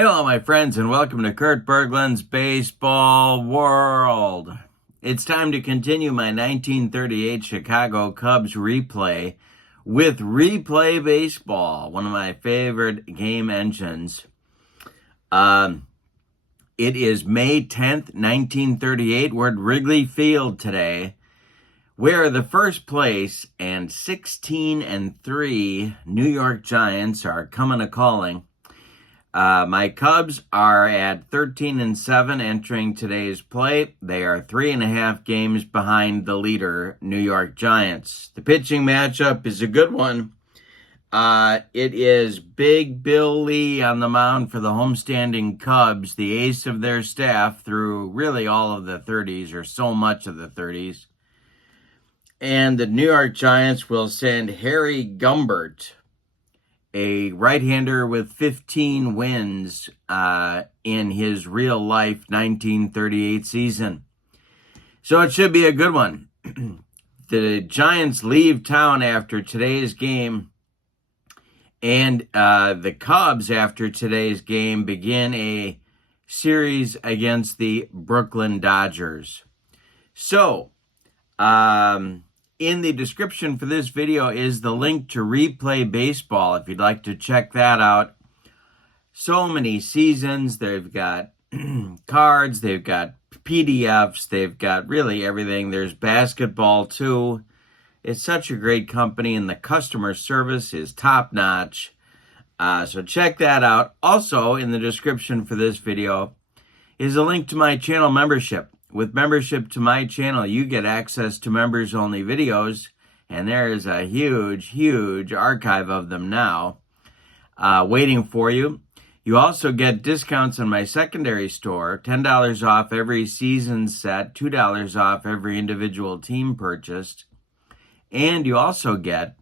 Hello, my friends, and welcome to Kurt Berglund's Baseball World. It's time to continue my 1938 Chicago Cubs replay with Replay Baseball, one of my favorite game engines. It is May 10th, 1938. We're at Wrigley Field today, where the first place and 16-3 New York Giants are coming a-calling. My Cubs are at 13-7 entering today's play. They are 3.5 games behind the leader, New York Giants. The pitching matchup is a good one. It is Big Bill Lee on the mound for the homestanding Cubs, the ace of their staff through really all of the 30s, or so much of the 30s. And the New York Giants will send Harry Gumpert, a right-hander with 15 wins in his real-life 1938 season. So it should be a good one. The Giants leave town after today's game, and the Cubs, after today's game, begin a series against the Brooklyn Dodgers. So, in the description for this video is the link to Replay Baseball if you'd like to check that out. So many seasons. They've got cards, they've got PDFs, they've got really everything. There's basketball too. It's such a great company, and the customer service is top-notch. So check that out. Also, in the description for this video is a link to my channel membership. With membership to my channel, you get access to members-only videos, and there is a huge, huge archive of them now waiting for you. You also get discounts on my secondary store, $10 off every season set, $2 off every individual team purchased, and you also get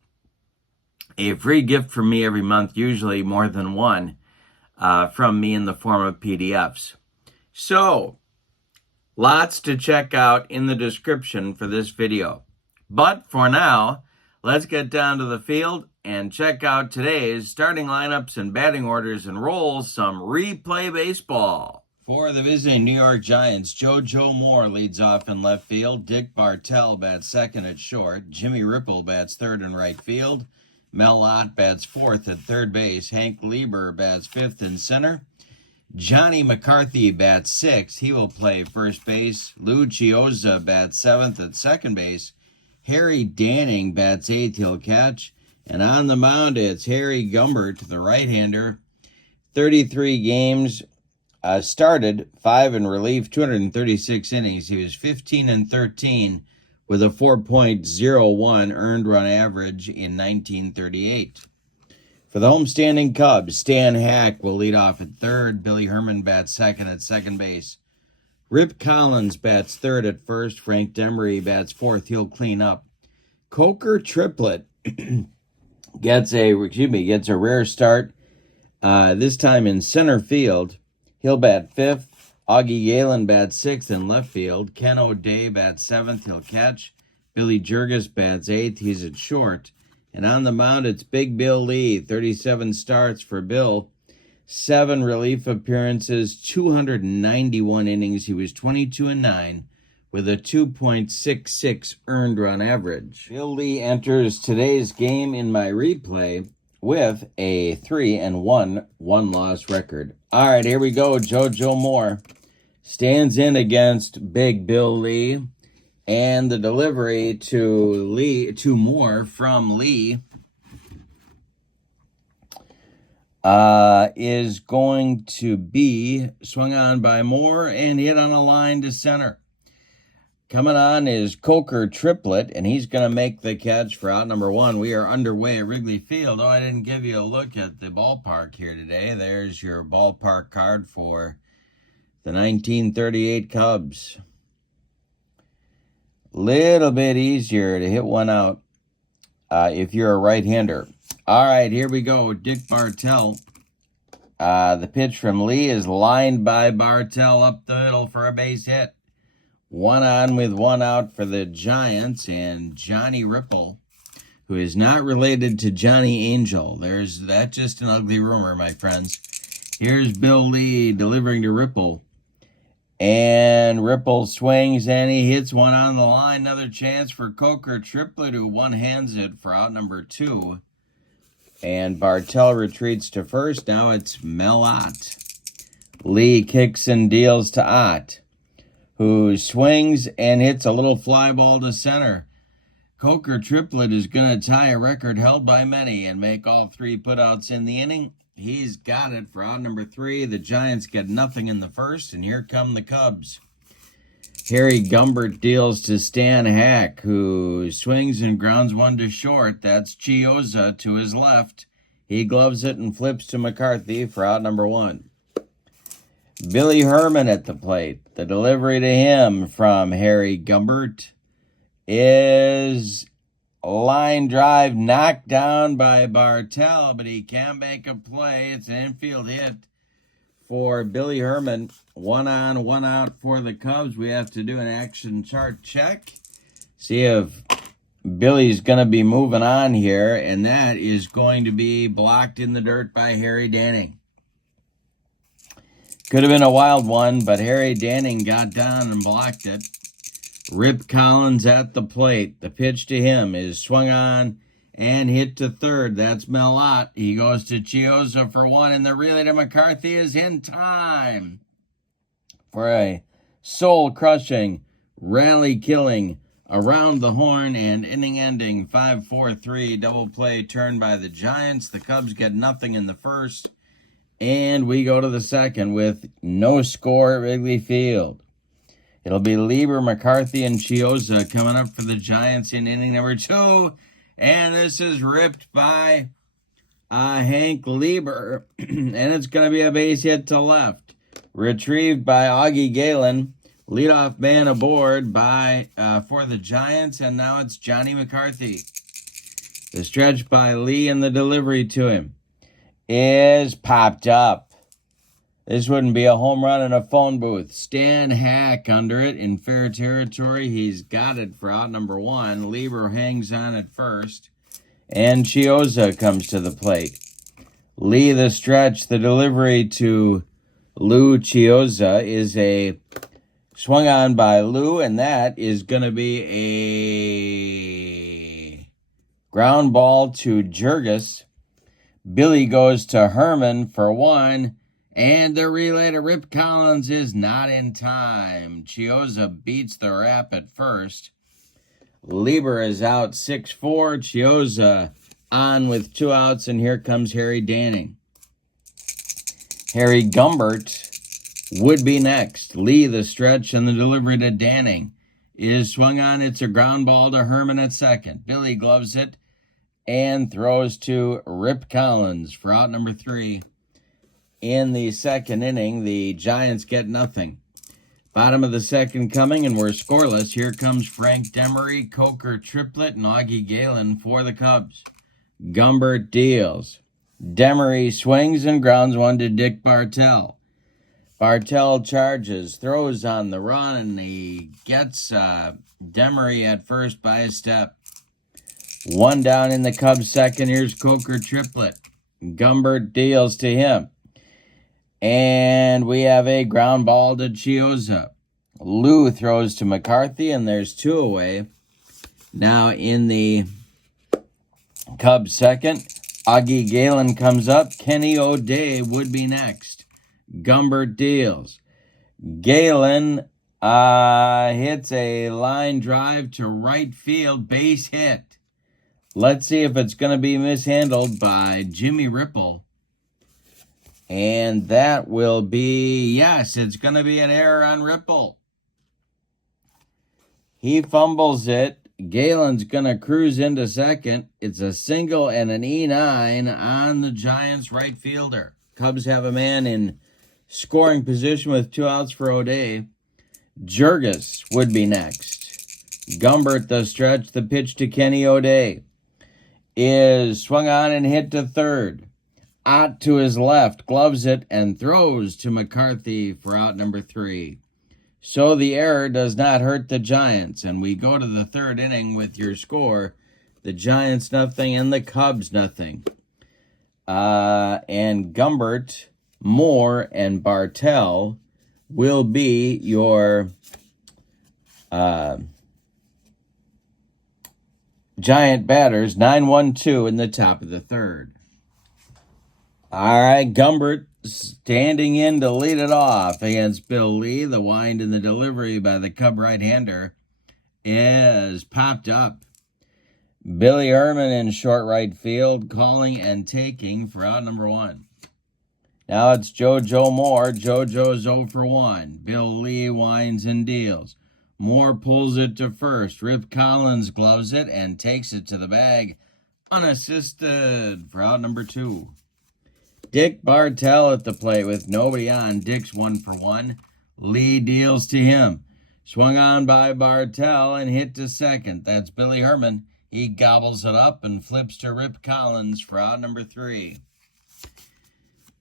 a free gift from me every month, usually more than one, from me in the form of PDFs. So, lots to check out in the description for this video. But for now, let's get down to the field and check out today's starting lineups and batting orders and roll some Replay Baseball. For the visiting New York Giants, Joe Moore leads off in left field. Dick Bartell bats second at short. Jimmy Ripple bats third in right field. Mel Ott bats fourth at third base. Hank Lieber bats fifth in center. Johnny McCarthy bats sixth. He will play first base. Lou Chioza bats seventh at second base. Harry Danning bats eighth. He'll catch. And on the mound, it's Harry Gumpert, the right-hander. 33 games started, 5 in relief, 236 innings. He was 15-13 with a 4.01 earned run average in 1938. For the homestanding Cubs, Stan Hack will lead off at third. Billy Herman bats second at second base. Rip Collins bats third at first. Frank Demery bats fourth. He'll clean up. Coker Triplett gets a rare start, this time in center field. He'll bat fifth. Augie Galen bats sixth in left field. Ken O'Day bats seventh. He'll catch. Billy Jurgis bats eighth. He's at short. And on the mound, it's Big Bill Lee, 37 starts for Bill, 7 relief appearances, 291 innings. He was 22-9 with a 2.66 earned run average. Bill Lee enters today's game in my replay with a 3-1 one-loss record. All right, here we go. Joe Moore stands in against Big Bill Lee. And the delivery to Moore from Lee is going to be swung on by Moore and hit on a line to center. Coming on is Coker Triplett, and he's going to make the catch for out number one. We are underway at Wrigley Field. Oh, I didn't give you a look at the ballpark here today. There's your ballpark card for the 1938 Cubs. Little bit easier to hit one out if you're a right-hander. All right, here we go. Dick Bartell. The pitch from Lee is lined by Bartell up the middle for a base hit. One on with one out for the Giants, and Johnny Ripple, who is not related to Johnny Angel. That's just an ugly rumor, my friends. Here's Bill Lee delivering to Ripple. And Ripple swings and he hits one on the line. Another chance for Coker Triplet, who one-hands it for out number 2. And Bartell retreats to first. Now it's Mel Ott. Lee kicks and deals to Ott, who swings and hits a little fly ball to center. Coker Triplet is going to tie a record held by many and make all 3 putouts in the inning. He's got it for out number 3. The Giants get nothing in the first, and here come the Cubs. Harry Gumpert deals to Stan Hack, who swings and grounds one to short. That's Chiozza to his left. He gloves it and flips to McCarthy for out number 1. Billy Herman at the plate. The delivery to him from Harry Gumpert is a line drive knocked down by Bartell, but he can make a play. It's an infield hit for Billy Herman. 1 on, 1 out for the Cubs. We have to do an action chart check. See if Billy's going to be moving on here, and that is going to be blocked in the dirt by Harry Danning. Could have been a wild one, but Harry Danning got down and blocked it. Rip Collins at the plate. The pitch to him is swung on and hit to third. That's Mel Ott. He goes to Chiozza for 1, and the relay to McCarthy is in time for a soul-crushing, rally-killing, around the horn and inning-ending 5-4-3 double play turn by the Giants. The Cubs get nothing in the first, and we go to the second with no score at Wrigley Field. It'll be Lieber, McCarthy, and Chiozza coming up for the Giants in inning number 2. And this is ripped by Hank Lieber. And it's going to be a base hit to left. Retrieved by Augie Galen. Leadoff man aboard for the Giants. And now it's Johnny McCarthy. The stretch by Lee and the delivery to him is popped up. This wouldn't be a home run in a phone booth. Stan Hack under it in fair territory. He's got it for out number 1. Lieber hangs on at first. And Chiozza comes to the plate. Lee the stretch. The delivery to Lou Chiozza is a swung on by Lou, and that is going to be a ground ball to Jurgis. Billy goes to Herman for 1. And the relay to Rip Collins is not in time. Chiozza beats the wrap at first. Lieber is out 6-4. Chiozza on with 2 outs, and here comes Harry Danning. Harry Gumpert would be next. Lee the stretch, and the delivery to Danning is swung on. It's a ground ball to Herman at second. Billy gloves it and throws to Rip Collins for out number 3. In the second inning, the Giants get nothing. Bottom of the second coming, and we're scoreless. Here comes Frank Demery, Coker Triplet, and Augie Galen for the Cubs. Gumpert deals. Demery swings and grounds one to Dick Bartell. Bartell charges, throws on the run, and he gets Demery at first by a step. 1 down in the Cubs second. Here's Coker Triplet. Gumpert deals to him. And we have a ground ball to Chiozza. Lou throws to McCarthy, and there's 2 away. Now in the Cubs second, Augie Galen comes up. Kenny O'Day would be next. Gumpert deals. Galen hits a line drive to right field, base hit. Let's see if it's going to be mishandled by Jimmy Ripple. And that will be, yes, it's going to be an error on Ripple. He fumbles it. Galen's going to cruise into second. It's a single and an E9 on the Giants right fielder. Cubs have a man in scoring position with 2 outs for O'Day. Jurgis would be next. Gumpert the stretch. The pitch to Kenny O'Day is swung on and hit to third. Ott to his left, gloves it, and throws to McCarthy for out number 3. So the error does not hurt the Giants, and we go to the third inning with your score. The Giants nothing and the Cubs nothing. And Gumpert Moore, and Bartell will be your Giant batters, 9-1-2 in the top of the third. All right, Gumpert standing in to lead it off against Bill Lee. The wind and the delivery by the Cub right-hander is popped up. Billy Herman in short right field, calling and taking for out number 1. Now it's JoJo Moore. JoJo's 0 for 1. Bill Lee winds and deals. Moore pulls it to first. Rip Collins gloves it and takes it to the bag unassisted for out number 2. Dick Bartell at the plate with nobody on. Dick's 1 for 1. Lee deals to him. Swung on by Bartell and hit to second. That's Billy Herman. He gobbles it up and flips to Rip Collins for out number 3.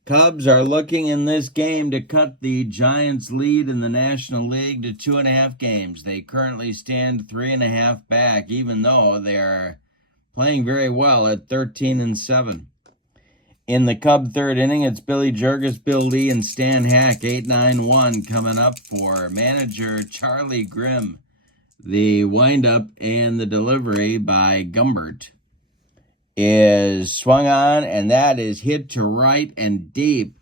Cubs are looking in this game to cut the Giants' lead in the National League to 2.5 games. They currently stand 3.5 back, even though they are playing very well at 13-7. In the Cub third inning, it's Billy Jurgis, Bill Lee, and Stan Hack. 8-9-1 coming up for manager Charlie Grimm. The windup and the delivery by Gumpert is swung on, and that is hit to right and deep.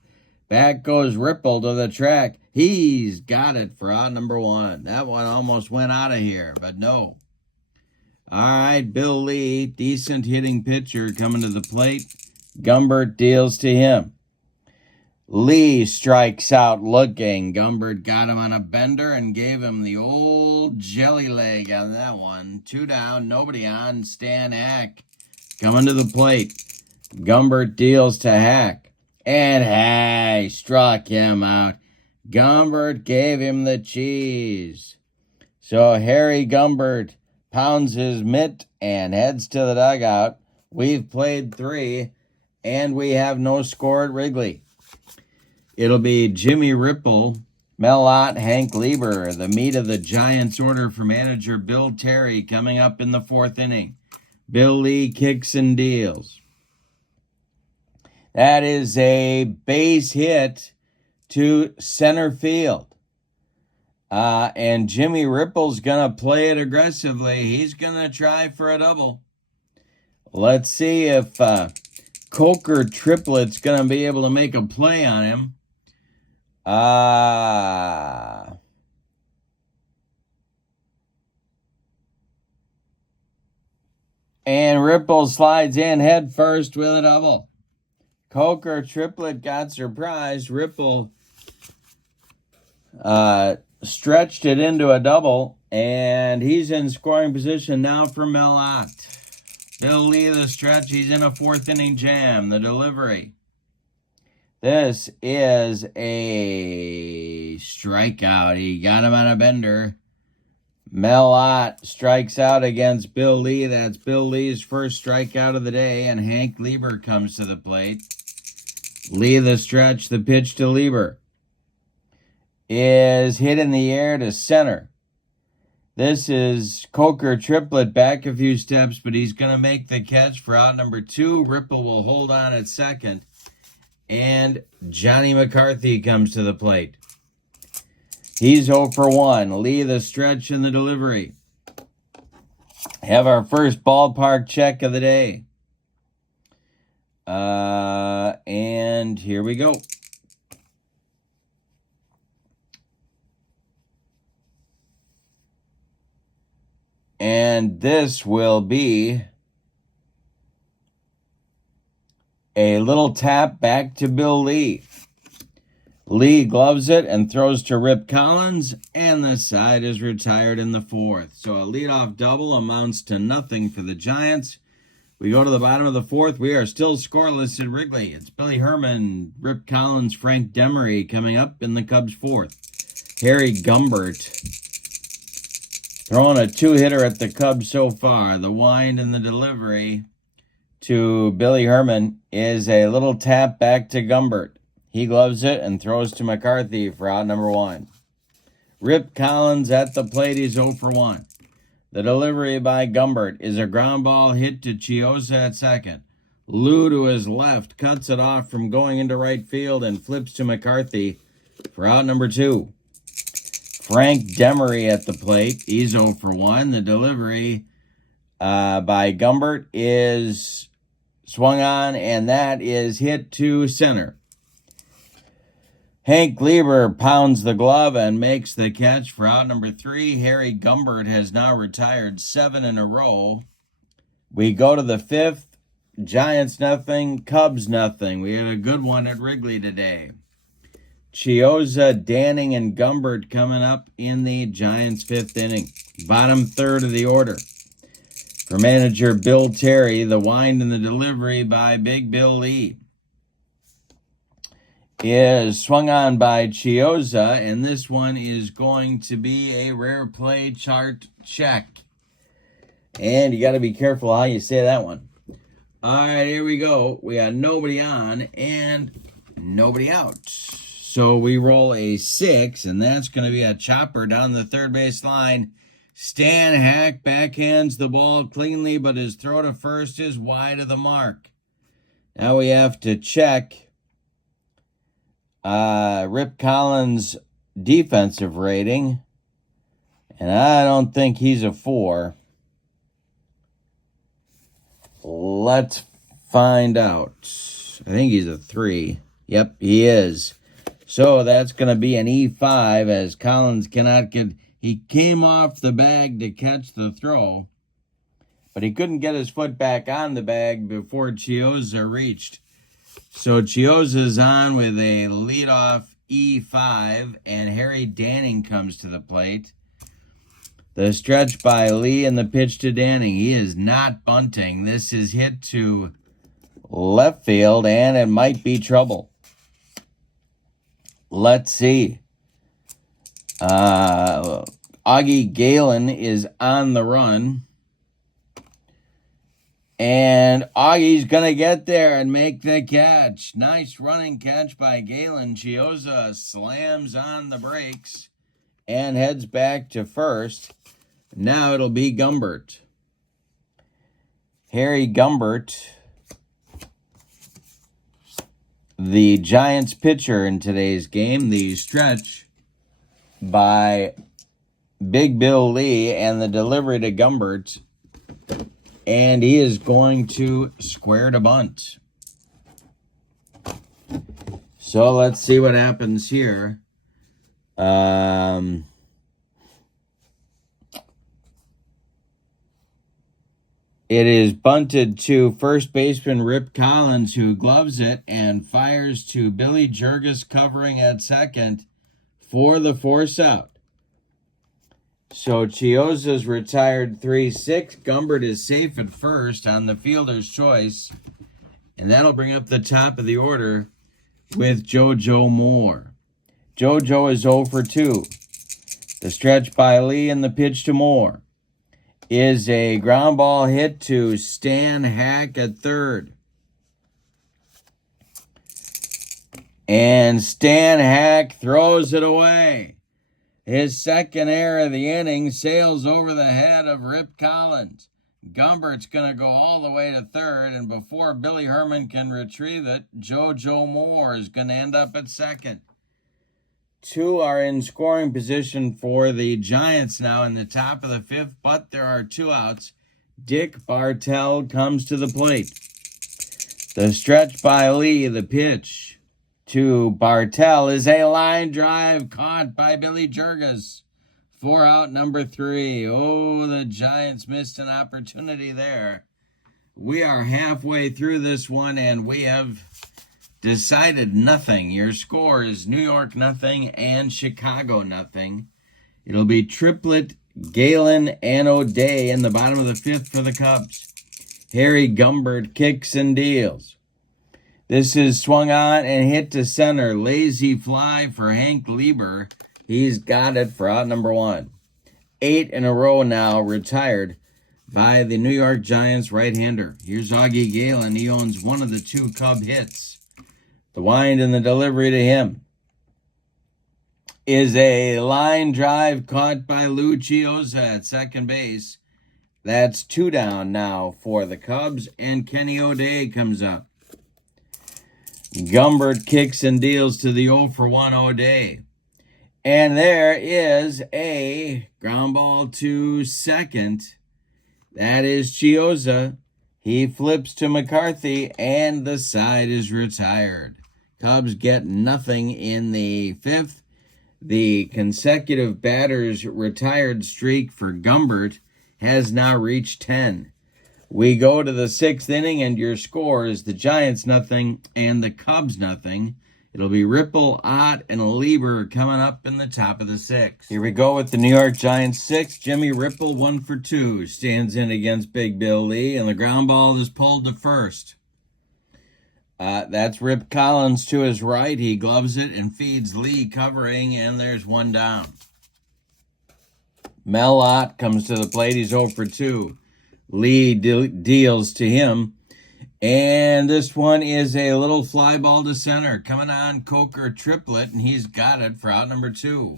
Back goes Ripple to the track. He's got it for out number 1. That one almost went out of here, but no. All right, Bill Lee, decent hitting pitcher coming to the plate. Gumpert deals to him. Lee strikes out looking. Gumpert got him on a bender and gave him the old jelly leg on that one. 2 down, nobody on. Stan Hack coming to the plate. Gumpert deals to Hack. And hey, struck him out. Gumpert gave him the cheese. So Harry Gumpert pounds his mitt and heads to the dugout. We've played 3, and we have no score at Wrigley. It'll be Jimmy Ripple, Mel Ott, Hank Lieber. The meat of the Giants order for manager Bill Terry coming up in the 4th inning. Bill Lee kicks and deals. That is a base hit to center field. And Jimmy Ripple's going to play it aggressively. He's going to try for a double. Let's see if Coker Triplet's going to be able to make a play on him. And Ripple slides in head first with a double. Coker Triplet got surprised. Ripple stretched it into a double, and he's in scoring position now for Mel Ott. Bill Lee the stretch. He's in a 4th inning jam. The delivery. This is a strikeout. He got him on a bender. Mel Ott strikes out against Bill Lee. That's Bill Lee's first strikeout of the day, and Hank Lieber comes to the plate. Lee the stretch. The pitch to Lieber is hit in the air to center. This is Coker Triplet back a few steps, but he's going to make the catch for out number 2. Ripple will hold on at second, and Johnny McCarthy comes to the plate. He's 0 for 1. Lee the stretch and the delivery. Have our first ballpark check of the day. And here we go. And this will be a little tap back to Bill Lee. Lee gloves it and throws to Rip Collins, and the side is retired in the 4th. So a leadoff double amounts to nothing for the Giants. We go to the bottom of the 4th. We are still scoreless at Wrigley. It's Billy Herman, Rip Collins, Frank Demery coming up in the Cubs' 4th. Harry Gumpert throwing a 2-hitter at the Cubs so far. The wind and the delivery to Billy Herman is a little tap back to Gumpert. He gloves it and throws to McCarthy for out number 1. Rip Collins at the plate. He's 0 for 1. The delivery by Gumpert is a ground ball hit to Chiosa at second. Lou to his left cuts it off from going into right field and flips to McCarthy for out number 2. Frank Demery at the plate. He's 0 for 1. The delivery by Gumpert is swung on, and that is hit to center. Hank Lieber pounds the glove and makes the catch for out number 3. Harry Gumpert has now retired 7 in a row. We go to the 5th. Giants nothing, Cubs nothing. We had a good one at Wrigley today. Chiozza, Danning, and Gumpert coming up in the Giants' 5th inning. Bottom third of the order. For manager Bill Terry, the wind and the delivery by Big Bill Lee is swung on by Chiozza, and this one is going to be a rare play chart check. And you got to be careful how you say that one. All right, here we go. We got nobody on and nobody out. So we roll a 6, and that's going to be a chopper down the third base line. Stan Hack backhands the ball cleanly, but his throw to first is wide of the mark. Now we have to check Rip Collins' defensive rating, and I don't think he's a 4. Let's find out. I think he's a 3. Yep, he is. So that's going to be an E5 as Collins cannot get... He came off the bag to catch the throw, but he couldn't get his foot back on the bag before Chiozza reached. So Chiozza's on with a leadoff E5, and Harry Danning comes to the plate. The stretch by Lee and the pitch to Danning. He is not bunting. This is hit to left field, and it might be trouble. Let's see. Augie Galen is on the run. And Augie's going to get there and make the catch. Nice running catch by Galen. Chiozza slams on the brakes and heads back to first. Now it'll be Gumpert. Harry Gumpert, the Giants pitcher in today's game. The stretch by Big Bill Lee and the delivery to Gumpert. And he is going to square to bunt. So let's see what happens here. It is bunted to first baseman Rip Collins, who gloves it and fires to Billy Jurgis covering at second for the force out. So Chiozza's retired 3-6. Gumpert is safe at first on the fielder's choice. And that'll bring up the top of the order with JoJo Moore. JoJo is 0 for 2. The stretch by Lee and the pitch to Moore is a ground ball hit to Stan Hack at third. And Stan Hack throws it away. His second error of the inning sails over the head of Rip Collins. Gumpert's going to go all the way to third, and before Billy Herman can retrieve it, JoJo Moore is going to end up at second. 2 are in scoring position for the Giants now in the top of the 5th, but there are 2 outs. Dick Bartell comes to the plate. The stretch by Lee, the pitch to Bartell is a line drive caught by Billy Jurgis for out number 3. Oh, the Giants missed an opportunity there. We are halfway through this one, and we have decided nothing. Your score is New York nothing and Chicago nothing. It'll be triplet Galen and O'Day in the bottom of the 5th for the Cubs. Harry Gumpert kicks and deals. This is swung on and hit to center. Lazy fly for Hank Lieber. He's got it for out number 1. 8 in a row now retired by the New York Giants right-hander. Here's Augie Galen. He owns one of the 2 Cub hits. The wind and the delivery to him is a line drive caught by Lou Chiozza at second base. That's 2 down now for the Cubs, and Kenny O'Day comes up. Gumpert kicks and deals to the 0-for-1 O'Day. And there is a ground ball to second. That is Chiozza. He flips to McCarthy, and the side is retired. Cubs get nothing in the 5th. The consecutive batters retired streak for Gumpert has now reached 10. We go to the 6th inning, and your score is the Giants nothing and the Cubs nothing. It'll be Ripple, Ott, and Lieber coming up in the top of the 6th. Here we go with the New York Giants 6. Jimmy Ripple, 1 for 2, stands in against Big Bill Lee, and the ground ball is pulled to first. That's Rip Collins to his right. He gloves it and feeds Lee covering, and there's 1 down. Mel Ott comes to the plate. He's 0 for 2. Lee deals to him. And this one is a little fly ball to center. Coming on, Coker triplet, and he's got it for out number 2.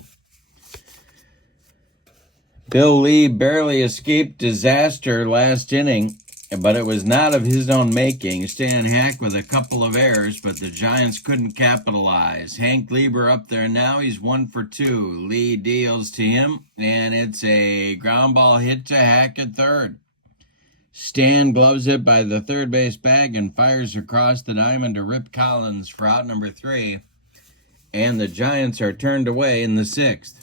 Bill Lee barely escaped disaster last inning, but it was not of his own making. Stan Hack with a couple of errors, but the Giants couldn't capitalize. Hank Lieber up there now. He's 1 for 2. Lee deals to him, and it's a ground ball hit to Hack at third. Stan gloves it by the third base bag and fires across the diamond to Rip Collins for out number 3. And the Giants are turned away in the 6th.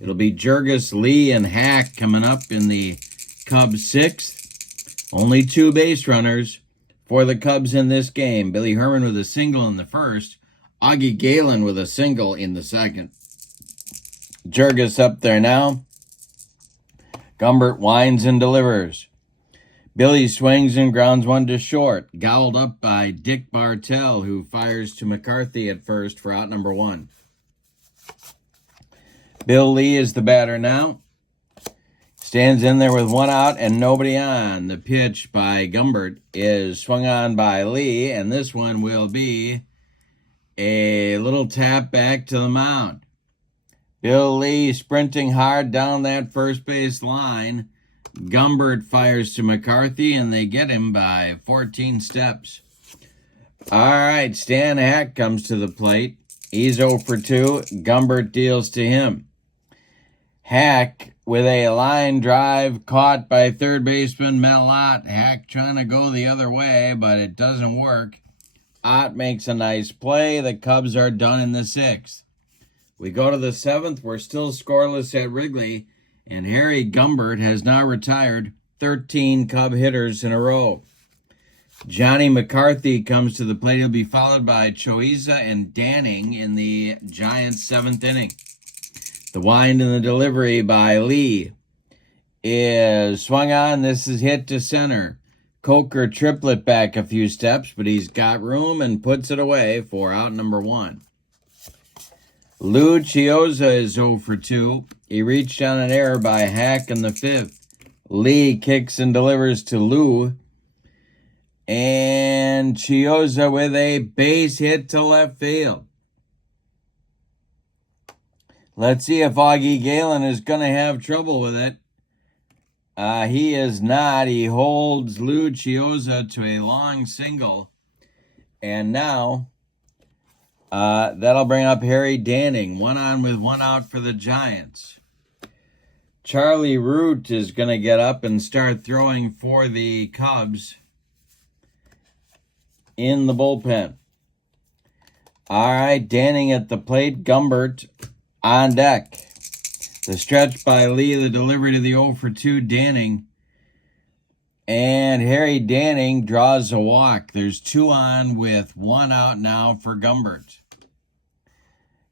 It'll be Jurgis, Lee, and Hack coming up in the Cubs 6th. Only 2 base runners for the Cubs in this game. Billy Herman with a single in the 1st. Augie Galen with a single in the 2nd. Jurgis up there now. Gumpert winds and delivers. Billy swings and grounds 1 to short. Gobbled up by Dick Bartell, who fires to McCarthy at first for out number 1. Bill Lee is the batter now. Stands in there with 1 out and nobody on. The pitch by Gumpert is swung on by Lee, and this one will be a little tap back to the mound. Bill Lee sprinting hard down that first base line. Gumpert fires to McCarthy, and they get him by 14 steps. All right, Stan Hack comes to the plate. He's 0 for 2. Gumpert deals to him. Hack with a line drive caught by third baseman Mel Ott. Hack trying to go the other way, but it doesn't work. Ott makes a nice play. The Cubs are done in the 6th. We go to the 7th. We're still scoreless at Wrigley. And Harry Gumpert has now retired 13 Cub hitters in a row. Johnny McCarthy comes to the plate. He'll be followed by Chiozza and Danning in the Giants' 7th inning. The wind and the delivery by Lee is swung on. This is hit to center. Coker triplet back a few steps, but he's got room and puts it away for out number 1. Lou Chiozza is 0 for 2. He reached on an error by Hack in the 5th. Lee kicks and delivers to Lou. And Chiozza with a base hit to left field. Let's see if Augie Galen is going to have trouble with it. He is not. He holds Lou Chiozza to a long single. And now that'll bring up Harry Danning. 1 on with 1 out for the Giants. Charlie Root is going to get up and start throwing for the Cubs in the bullpen. All right, Danning at the plate. Gumpert on deck. The stretch by Lee, the delivery to the 0 for 2 Danning. And Harry Danning draws a walk. There's 2 on with 1 out now for Gumpert.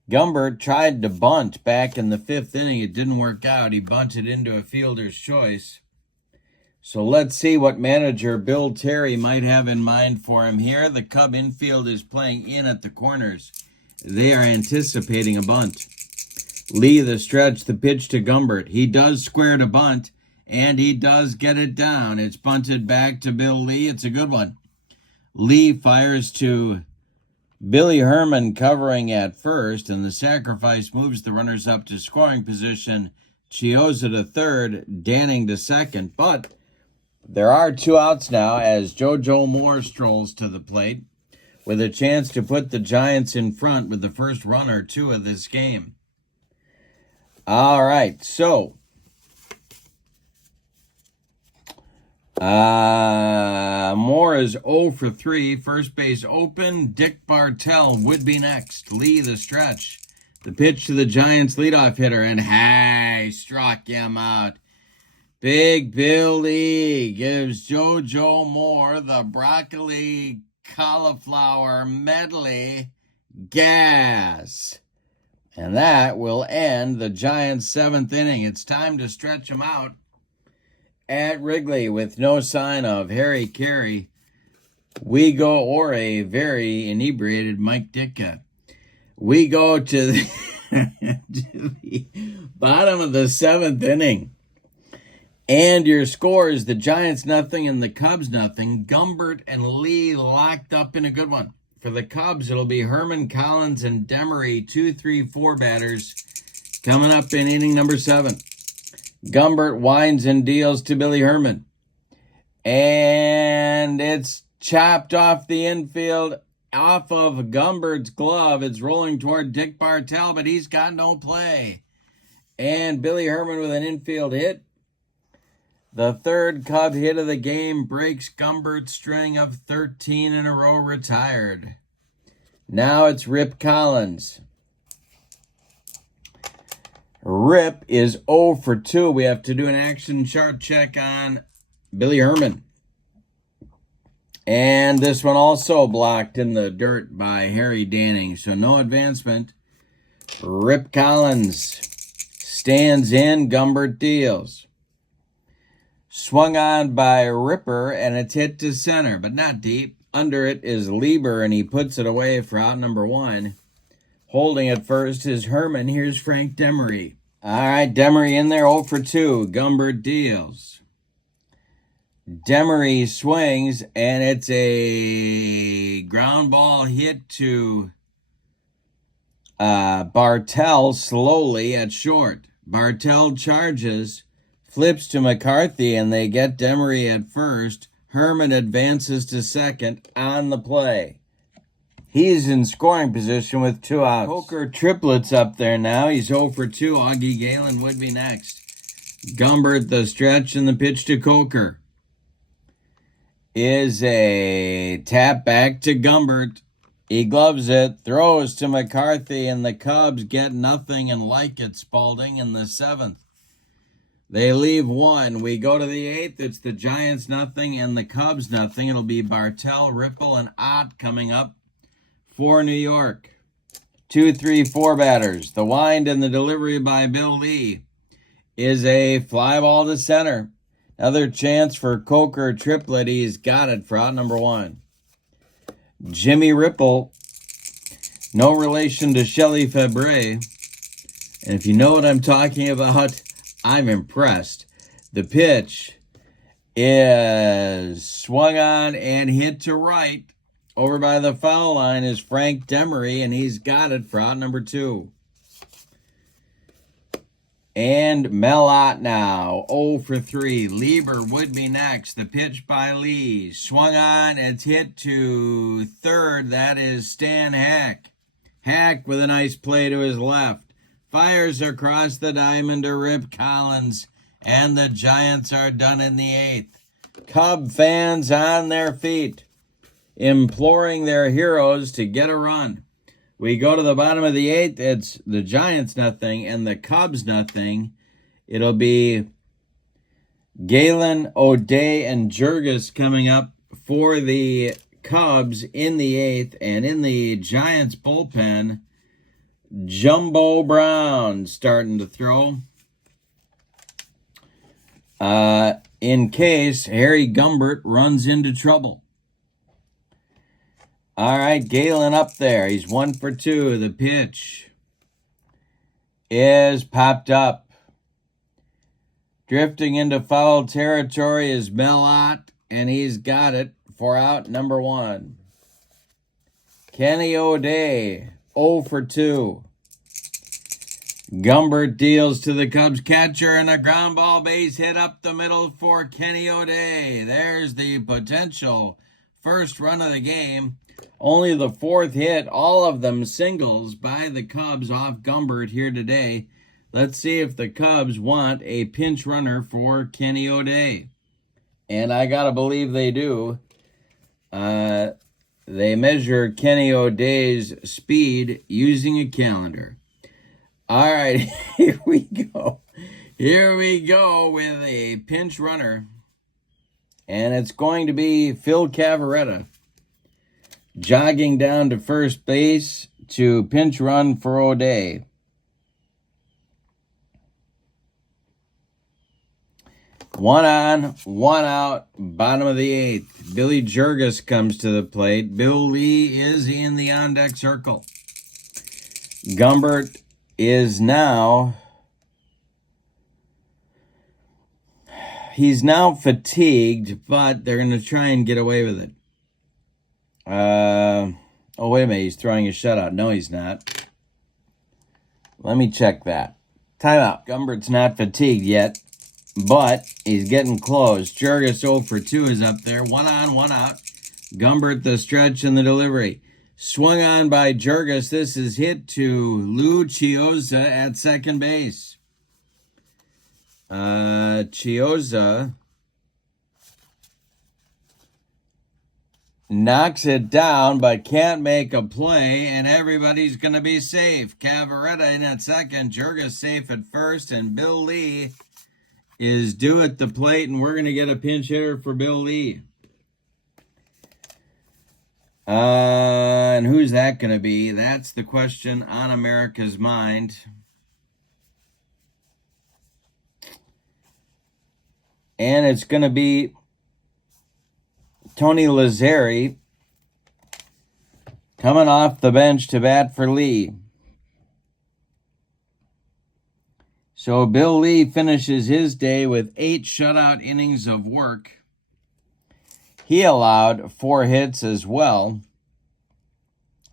Gumpert tried to bunt back in the 5th inning. It didn't work out. He bunted into a fielder's choice. So let's see what manager Bill Terry might have in mind for him here. The Cub infield is playing in at the corners. They are anticipating a bunt. Lee, the stretch, the pitch to Gumpert. He does square to bunt, and he does get it down. It's bunted back to Bill Lee. It's a good one. Lee fires to Billy Herman covering at first, and the sacrifice moves the runners up to scoring position. Chiozza to third, Danning to second. But There are 2 outs now as JoJo Moore strolls to the plate with a chance to put the Giants in front with the first run or 2 of this game. All right, so Moore is 0 for 3. First base open. Dick Bartell would be next. Lee the stretch. The pitch to the Giants leadoff hitter, and hey, struck him out. Big Bill Lee gives JoJo Moore the broccoli cauliflower medley gas. And that will end the Giants' 7th inning. It's time to stretch them out at Wrigley with no sign of Harry Carey. We go, or a very inebriated Mike Ditka. We go to the, to the bottom of the 7th inning. And your scores, the Giants nothing and the Cubs nothing. Gumpert and Lee locked up in a good one. For the Cubs, it'll be Herman, Collins, and Demery, 2, 3, 4 batters, coming up in inning number 7. Gumpert winds and deals to Billy Herman. And it's chopped off the infield, off of Gumpert's glove. It's rolling toward Dick Bartell, but he's got no play. And Billy Herman with an infield hit. The 3rd Cub hit of the game breaks Gumpert's string of 13 in a row retired. Now it's Rip Collins. Rip is 0 for 2. We have to do an action chart check on Billy Herman. And this one also blocked in the dirt by Harry Danning. So no advancement. Rip Collins stands in. Gumpert deals. Swung on by Ripper, and it's hit to center, but not deep. Under it is Lieber, and he puts it away for out number 1. Holding at first is Herman. Here's Frank Demery. All right, Demery in there, 0 for 2. Gumpert deals. Demery swings, and it's a ground ball hit to Bartell slowly at short. Bartell charges, flips to McCarthy, and they get Demery at first. Herman advances to second on the play. He's in scoring position with 2 outs. Coker triplets up there now. He's 0 for 2. Augie Galen would be next. Gumpert the stretch, and the pitch to Coker is a tap back to Gumpert. He gloves it, throws to McCarthy, and the Cubs get nothing and like it, Spalding, in the 7th. They leave 1. We go to the 8th. It's the Giants nothing and the Cubs nothing. It'll be Bartell, Ripple, and Ott coming up for New York. 2, 3, 4 batters. The wind and the delivery by Bill Lee is a fly ball to center. Another chance for Coker triplet. He's got it for out number 1. Jimmy Ripple, no relation to Shelley Fabre. And if you know what I'm talking about, I'm impressed. The pitch is swung on and hit to right. Over by the foul line is Frank Demery, and he's got it for out number 2. And Mel Ott now, 0 for 3. Lieber would be next. The pitch by Lee. Swung on, it's hit to third. That is Stan Hack. Hack with a nice play to his left. Fires across the diamond to Rip Collins, and the Giants are done in the 8th. Cub fans on their feet, imploring their heroes to get a run. We go to the bottom of the 8th. It's the Giants nothing and the Cubs nothing. It'll be Galen, O'Day, and Jurgis coming up for the Cubs in the 8th. And in the Giants bullpen, Jumbo Brown starting to throw. In case Harry Gumpert runs into trouble. All right, Galen up there. He's 1 for 2. The pitch is popped up. Drifting into foul territory is Mel Ott, and he's got it for out number 1. Kenny O'Day, 0 for 2. Gumpert deals to the Cubs catcher, and a ground ball base hit up the middle for Kenny O'Day. There's the potential first run of the game. Only the fourth hit, all of them singles by the Cubs off Gumpert here today. Let's see if the Cubs want a pinch runner for Kenny O'Day. And I gotta believe they do. They measure Kenny O'Day's speed using a calendar. All right, here we go. Here we go with a pinch runner. And it's going to be Phil Cavarretta jogging down to first base to pinch run for O'Day. One on, one out, bottom of the eighth. Billy Jurgis comes to the plate. Bill Lee is in the on-deck circle. Gumpert is now... He's now fatigued, but they're going to try and get away with it. Oh, wait a minute. He's throwing a shutout. No, he's not. Let me check that. Timeout. Gumpert's not fatigued yet, but he's getting close. Jurgis 0 for 2 is up there. One on, one out. Gumpert the stretch and the delivery. Swung on by Jurgis. This is hit to Lou Chioza at second base. Chioza knocks it down, but can't make a play, and everybody's going to be safe. Cavarretta in at second, Jurgis safe at first, and Bill Lee is due at the plate, and we're going to get a pinch hitter for Bill Lee. And who's that going to be? That's the question on America's mind. And it's going to be Tony Lazzeri coming off the bench to bat for Lee. So Bill Lee finishes his day with 8 shutout innings of work. He allowed 4 hits as well.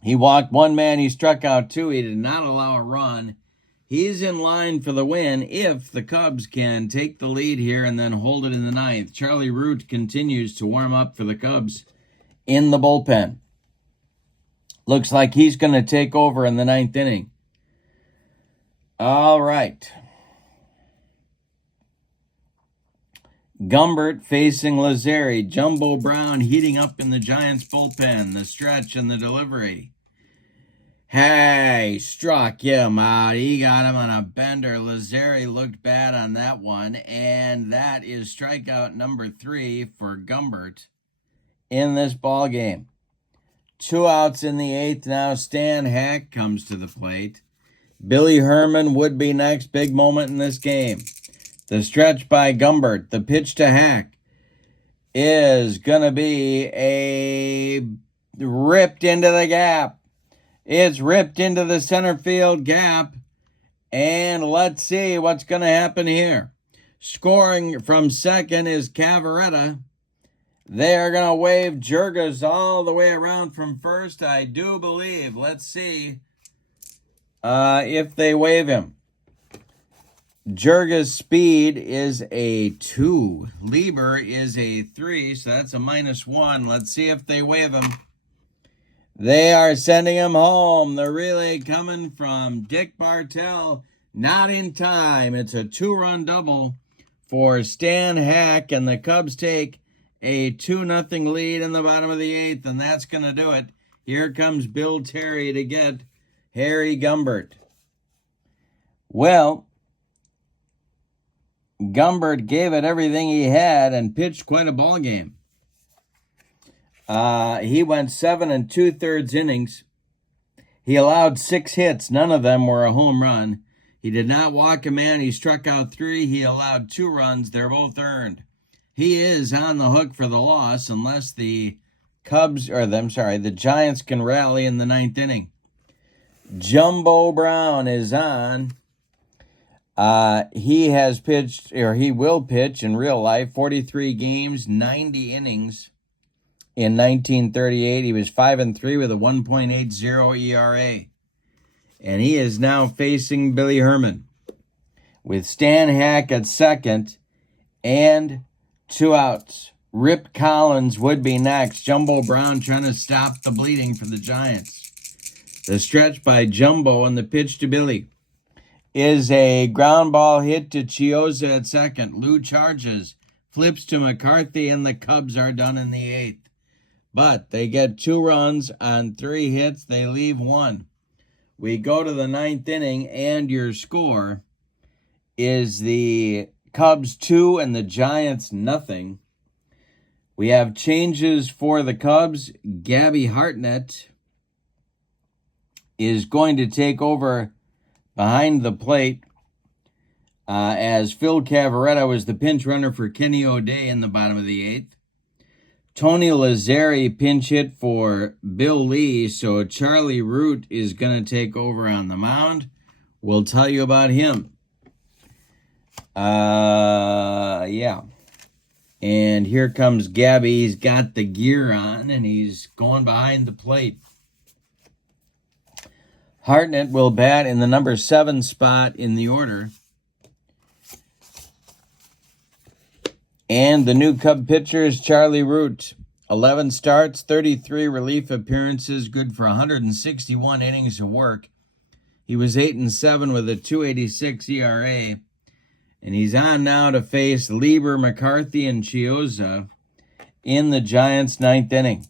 He walked 1 man, he struck out 2. He did not allow a run. He's in line for the win if the Cubs can take the lead here and then hold it in the ninth. Charlie Root continues to warm up for the Cubs in the bullpen. Looks like he's going to take over in the ninth inning. All right. Gumpert facing Lazzeri. Jumbo Brown heating up in the Giants bullpen. The stretch and the delivery. Hey, struck him out. He got him on a bender. Lazzeri looked bad on that one. And that is strikeout number 3 for Gumpert in this ball game. 2 outs in the 8th now. Stan Hack comes to the plate. Billy Herman would be next. Big moment in this game. The stretch by Gumpert. The pitch to Hack is going to be ripped into the gap. It's ripped into the center field gap. And let's see what's going to happen here. Scoring from second is Cavarretta. They are going to wave Jurgis all the way around from first, I do believe. Let's see if they wave him. Jurgis' speed is a 2. Lieber is a 3, so that's a -1. Let's see if they wave him. They are sending him home. The relay coming from Dick Bartell. Not in time. It's a 2-run double for Stan Hack, and the Cubs take a 2-0 lead in the bottom of the 8th, and that's going to do it. Here comes Bill Terry to get Harry Gumpert. Well, Gumpert gave it everything he had and pitched quite a ball game. He went 7 2/3 innings. He allowed 6 hits. None of them were a home run. He did not walk a man. He struck out 3. He allowed 2 runs. They're both earned. He is on the hook for the loss unless the Giants can rally in the 9th inning. Jumbo Brown is on. He has pitched, or he will pitch in real life, 43 games, 90 innings. In 1938, he was 5-3 with a 1.80 ERA. And he is now facing Billy Herman with Stan Hack at second and 2 outs. Rip Collins would be next. Jumbo Brown trying to stop the bleeding for the Giants. The stretch by Jumbo and the pitch to Billy is a ground ball hit to Chiozza at second. Lou charges, flips to McCarthy, and the Cubs are done in the 8th. But they get 2 runs on 3 hits. They leave 1. We go to the 9th inning, and your score is the Cubs 2 and the Giants nothing. We have changes for the Cubs. Gabby Hartnett is going to take over behind the plate as Phil Cavaretta was the pinch runner for Kenny O'Day in the bottom of the 8th. Tony Lazzari pinch hit for Bill Lee, so Charlie Root is going to take over on the mound. We'll tell you about him. Yeah. And here comes Gabby. He's got the gear on, and he's going behind the plate. Hartnett will bat in the number 7 spot in the order. And the new Cub pitcher is Charlie Root. 11 starts, 33 relief appearances, good for 161 innings of work. He was 8-7 with a 2.86 ERA. And he's on now to face Lieber, McCarthy, and Chiozza in the Giants' 9th inning.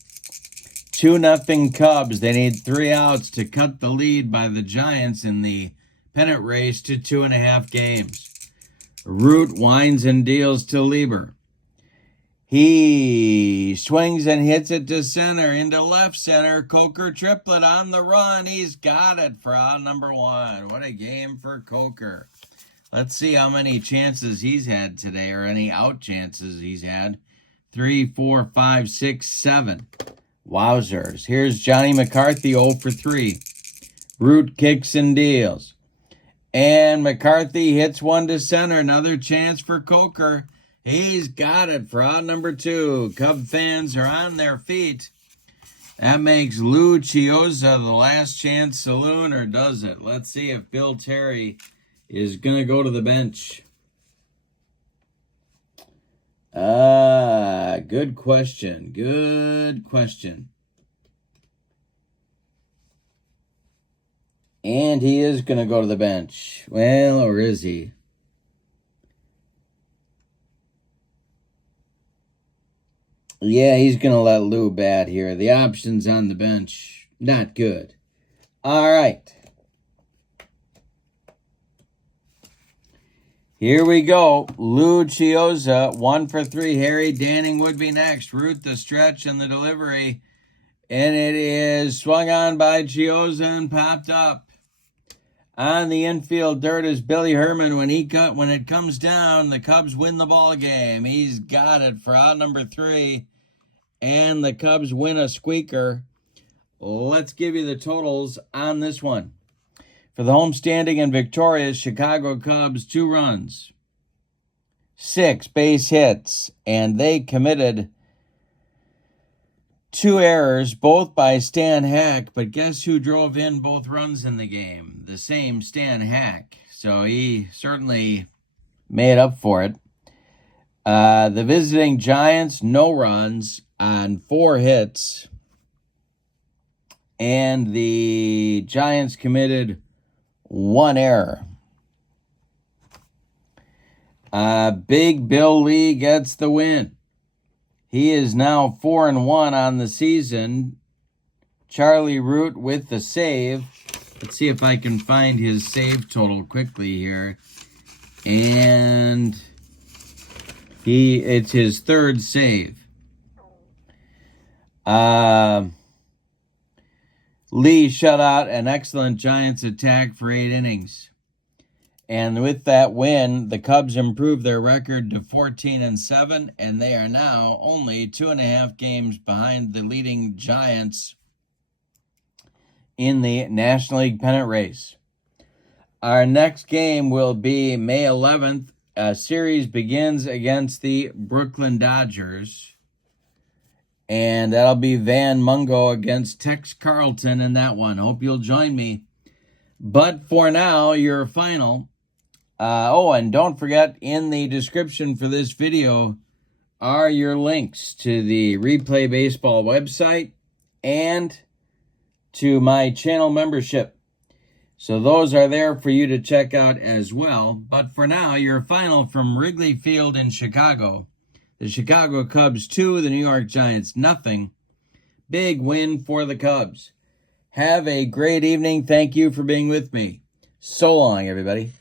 2-0 Cubs. They need 3 outs to cut the lead by the Giants in the pennant race to 2.5 games. Root winds and deals to Lieber. He swings and hits it to center, into left center. Coker triplet on the run. He's got it for out number 1. What a game for Coker. Let's see how many chances he's had today, or any out chances he's had. 3, 4, 5, 6, 7. Wowzers. Here's Johnny McCarthy 0 for 3. Root kicks and deals. And McCarthy hits one to center. Another chance for Coker. He's got it for out number 2. Cub fans are on their feet. That makes Lou Chiozza the last chance saloon, or does it? Let's see if Bill Terry is going to go to the bench. Good question. Good question. And he is going to go to the bench. Well, or is he? Yeah, he's going to let Lou bat here. The options on the bench, not good. All right. Here we go. Lou Chiozza, 1 for 3. Harry Danning would be next. Root the stretch and the delivery. And it is swung on by Chiozza and popped up. On the infield dirt is Billy Herman. When it comes down, the Cubs win the ball game. He's got it for out number 3. And the Cubs win a squeaker. Let's give you the totals on this one. For the homestanding and victorious Chicago Cubs, 2 runs, 6 base hits, and they committed 2 errors, both by Stan Hack. But guess who drove in both runs in the game? The same Stan Hack. So he certainly made up for it. The visiting Giants, no runs on 4 hits. And the Giants committed 1 error. Big Bill Lee gets the win. He is now 4-1 on the season. Charlie Root with the save. Let's see if I can find his save total quickly here. And it's his 3rd save. Lee shut out an excellent Giants attack for 8 innings. And with that win, the Cubs improved their record to 14-7, and they are now only 2.5 games behind the leading Giants in the National League pennant race. Our next game will be May 11th. A series begins against the Brooklyn Dodgers. And that'll be Van Mungo against Tex Carlton in that one. Hope you'll join me. But for now, your final. And don't forget, in the description for this video are your links to the Replay Baseball website and to my channel membership. So those are there for you to check out as well. But for now, your final from Wrigley Field in Chicago. The Chicago Cubs 2, the New York Giants nothing. Big win for the Cubs. Have a great evening. Thank you for being with me. So long, everybody.